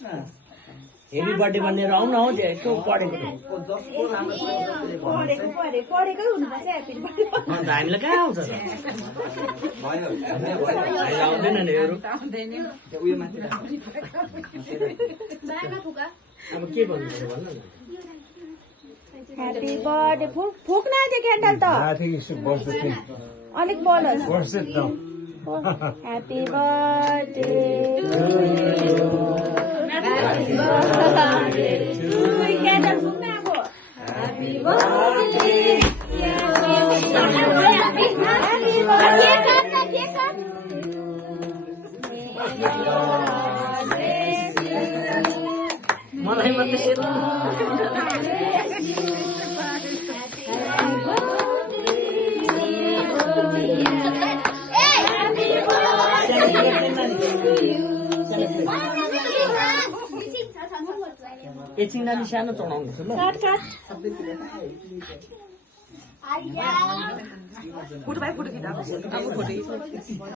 Heavy birthday भनेर आउन हो त्यो यसो पढेको पढेकै हुनुपर्छ ह्याप्पी बर्थडे अन्त हामीलाई कहाँ आउँछ त आउँदैन नि अरू अब के भन्नु भन्नु न ह्याप्पी बर्थडे फुक्न त्यो क्यान्डल त अलिक बोलोस् happy birthday Happy birthday to you. Candle fukna ako. Happy birthday. Happy birthday. मलाई मात्रै एकछिन नानी सानो चढाउँदैछु ल फोटो भाइ फोटो खिच्दा अब फोटो